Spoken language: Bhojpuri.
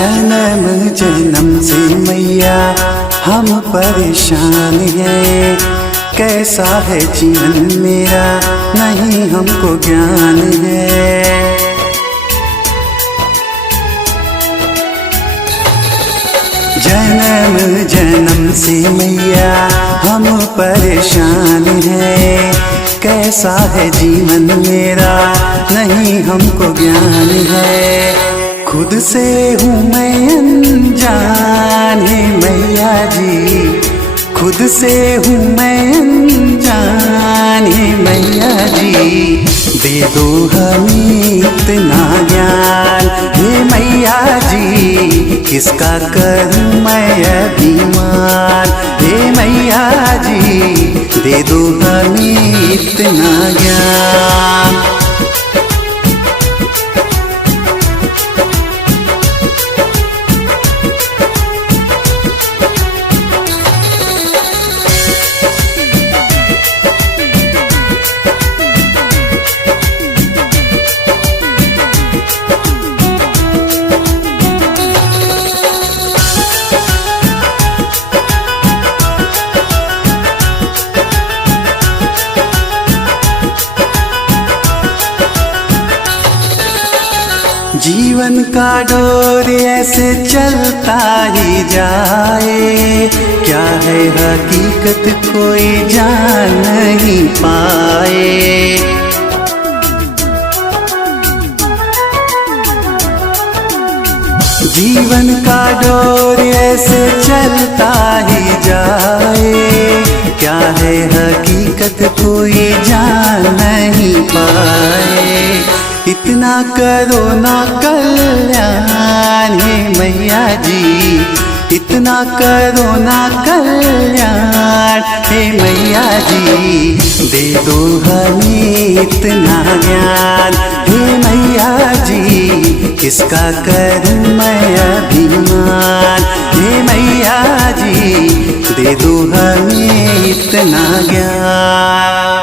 जन्म जन्म से मैया हम परेशान हैं, कैसा है जीवन मेरा नहीं हमको ज्ञान है। जन्म जन्म से मैया हम परेशान हैं, कैसा है जीवन मेरा नहीं हमको ज्ञान है। खुद से हूँ मैं अनजान है मैया जी, खुद से हूँ मैं अनजान है मैया जी। दे दो हमें इतना ज्ञान हे मैया जी, किसका करूँ मैं अभिमान हे मैया जी। दे दो हमें इतना ज्ञान। जीवन का डोर ऐसे चलता ही जाए, क्या है हकीकत कोई जान नहीं पाए। जीवन का डोर ऐसे चलता ही जाए, क्या है हकीकत कोई जान नहीं पाए। इतना करो ना कल्याण हे मैया जी, इतना करो ना कल्याण हे मैया जी। दे दो हमें इतना ज्ञान हे मैया जी, किसका करूँ मैं अभिमान हे मैया जी। दे दो हमें इतना ज्ञान।